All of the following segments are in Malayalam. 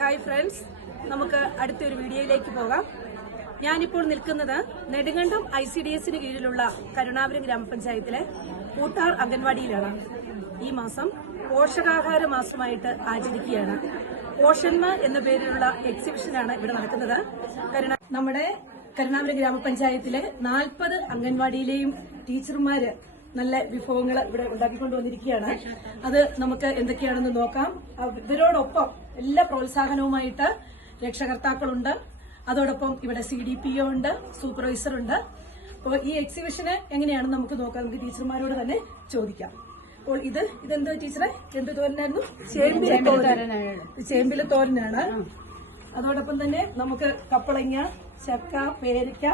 ഹായ് ഫ്രണ്ട്സ്, നമുക്ക് അടുത്തൊരു വീഡിയോയിലേക്ക് പോകാം. ഞാനിപ്പോൾ നിൽക്കുന്നത് നെടുങ്കണ്ടം ICDSന് കീഴിലുള്ള കരുണാപുരം ഗ്രാമപഞ്ചായത്തിലെ കൂട്ടാർ അംഗൻവാടിയിലാണ്. ഈ മാസം പോഷകാഹാര മാസമായിട്ട് ആചരിക്കുകയാണ്. പോഷന്മ എന്ന പേരിലുള്ള എക്സിബിഷനാണ് ഇവിടെ നടക്കുന്നത്. നമ്മുടെ കരുണാപുരം ഗ്രാമപഞ്ചായത്തിലെ 40 അംഗൻവാടിയിലെയും ടീച്ചർമാര് നല്ല വിഭവങ്ങൾ ഇവിടെ ഉണ്ടാക്കിക്കൊണ്ടുവന്നിരിക്കുകയാണ്. അത് നമുക്ക് എന്തൊക്കെയാണെന്ന് നോക്കാം. ഇവരോടൊപ്പം എല്ലാ പ്രോത്സാഹനവുമായിട്ട് രക്ഷകർത്താക്കളുണ്ട്. അതോടൊപ്പം ഇവിടെ CDPO ഉണ്ട്, സൂപ്പർവൈസർ ഉണ്ട്. അപ്പോൾ ഈ എക്സിബിഷന് എങ്ങനെയാണെന്ന് നമുക്ക് നോക്കാം. നമുക്ക് ടീച്ചർമാരോട് തന്നെ ചോദിക്കാം. അപ്പോൾ ഇതെന്താ ടീച്ചറെ, എന്ത് തോരനായിരുന്നു? ചേമ്പിലെ തോരനാണ്. അതോടൊപ്പം തന്നെ നമുക്ക് കപ്പളങ്ങ, ചക്ക, പേരയ്ക്ക,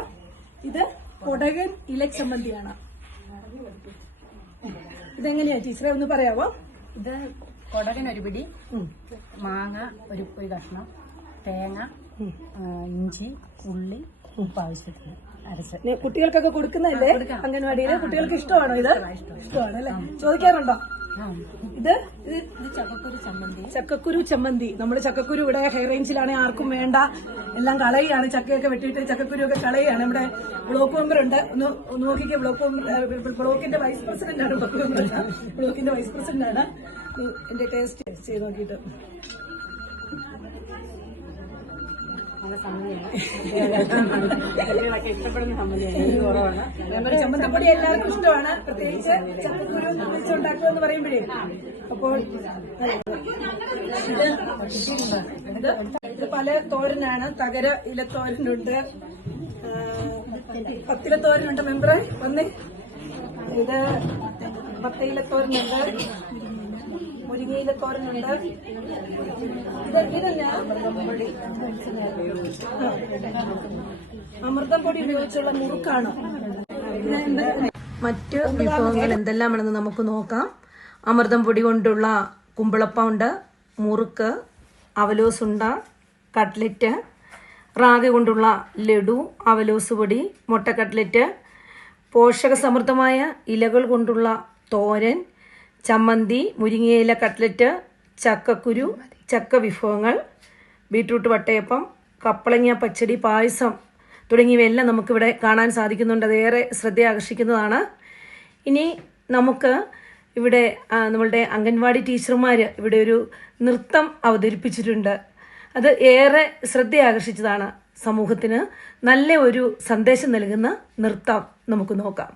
ഇത് കൊടകൻ ഇലച്ചമ്മന്തിയാണ്. ഇതെങ്ങനെയാ ടീച്ചറെ ഒന്ന് പറയാവോ? ഇത് കൊടകൻ ഒരു പിടി, മാങ്ങ ഒരു കഷ്ണം, തേങ്ങ, ഇഞ്ചി, ഉള്ളി, ഉപ്പ് ആവശ്യത്തിന് അരച്ച്. കുട്ടികൾക്കൊക്കെ കൊടുക്കുന്നതല്ലേ അംഗൻവാടിയില്? കുട്ടികൾക്ക് ഇഷ്ടമാണോ ഇത്? ഇഷ്ടമാണ് അല്ലേ? ചോദിക്കാറുണ്ടോ? ഇത് ചക്കക്കുരു ചമ്മന്തി. ചക്കക്കുരു ചമ്മന്തി. നമ്മുടെ ചക്കക്കുരു ഇവിടെ ഹൈ റേഞ്ചിലാണ്, ആർക്കും വേണ്ട, എല്ലാം കളയുകയാണ്. ചക്കയൊക്കെ വെട്ടിയിട്ട് ചക്കക്കുരു ഒക്കെ കളയുകയാണ്. നമ്മുടെ ബ്ലോക്ക് മെമ്പർ ഉണ്ട്, ഒന്ന് നോക്കിക്കേ. ബ്ലോക്കിന്റെ വൈസ് പ്രസിഡന്റ് ആണ്. ബ്ലോക്കിന്റെ വൈസ് പ്രസിഡന്റ് ആണ്. എന്റെ ടേസ്റ്റ് ചെയ്ത് നോക്കിയിട്ട് ഇഷ്ടപ്പെടുന്ന സമ്മതിയാണ്. ചമ്മന്തിപ്പൊടി എല്ലാവർക്കും ഇഷ്ടമാണ്, പ്രത്യേകിച്ച് ചക്കക്കുരു വെച്ചുണ്ടാക്കുക എന്ന് പറയുമ്പോഴേ. അപ്പോൾ ഇത് പല തോരനാണ്. തകര ഇലത്തോരനുണ്ട്, പത്തിലത്തോരനുണ്ട്. മെമ്പറെ വന്നേ. ഇത് പത്തയിലത്തോരനുണ്ട്, മുരിങ്ങയിലത്തോരനുണ്ട്. അമൃതം പൊടി ഉപയോഗിച്ചുള്ള മുറുക്കാണ്. മറ്റ് വിഭവങ്ങൾ എന്തെല്ലാമാണെന്ന് നമുക്ക് നോക്കാം. അമൃതം പൊടി കൊണ്ടുള്ള കുമ്പിളപ്പം ഉണ്ട്, മുറുക്ക്, അവലോസുണ്ട, കട്ട്ലറ്റ്, റാഗി കൊണ്ടുള്ള ലഡു, അവലോസ് പൊടി, മുട്ട കട്ട്ലറ്റ്, പോഷക സമൃദ്ധമായ ഇലകൾ കൊണ്ടുള്ള തോരൻ, ചമ്മന്തി, മുരിങ്ങയില കട്ട്ലറ്റ്, ചക്കക്കുരു, ചക്ക വിഭവങ്ങൾ, ബീട്രൂട്ട് വട്ടയപ്പം, കപ്പളങ്ങ പച്ചടി, പായസം തുടങ്ങിയവയെല്ലാം നമുക്കിവിടെ കാണാൻ സാധിക്കുന്നുണ്ട്. അതേറെ ശ്രദ്ധ ആകർഷിക്കുന്നതാണ്. ഇനി നമുക്ക് ഇവിടെ നമ്മളുടെ അംഗൻവാടി ടീച്ചർമാർ ഇവിടെ ഒരു നൃത്തം അവതരിപ്പിച്ചിട്ടുണ്ട്. അത് ഏറെ ശ്രദ്ധ ആകർഷിച്ചതാണ്. സമൂഹത്തിന് നല്ല ഒരു സന്ദേശം നൽകുന്ന നൃത്തം നമുക്ക് നോക്കാം.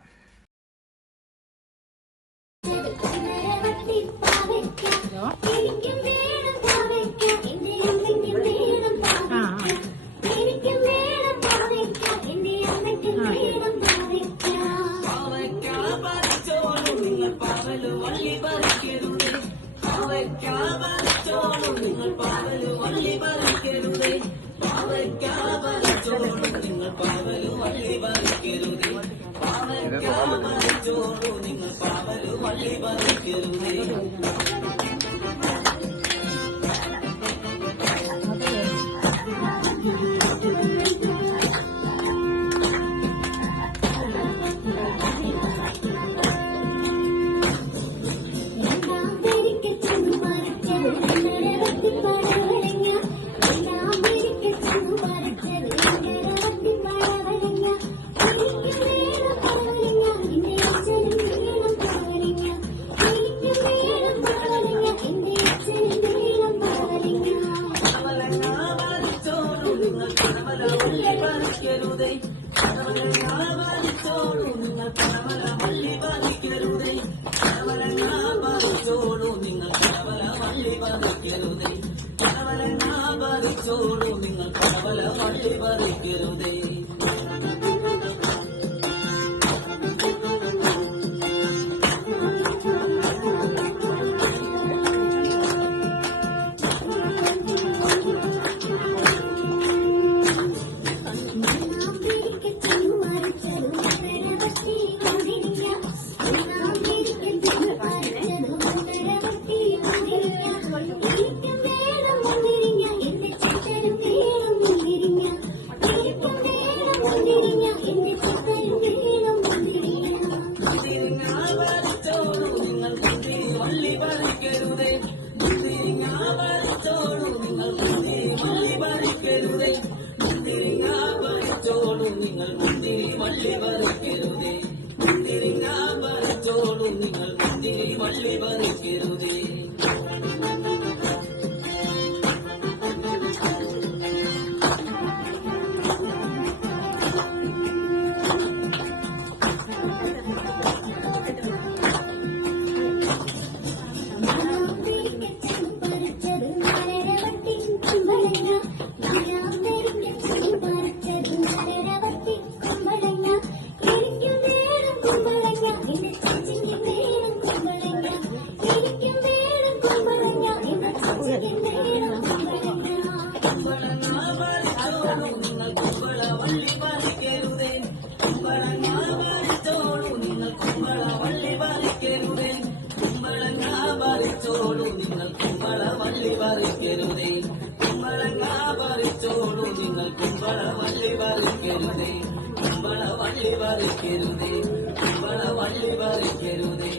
കുമ്പളവള്ളി പറിക്കരുതേ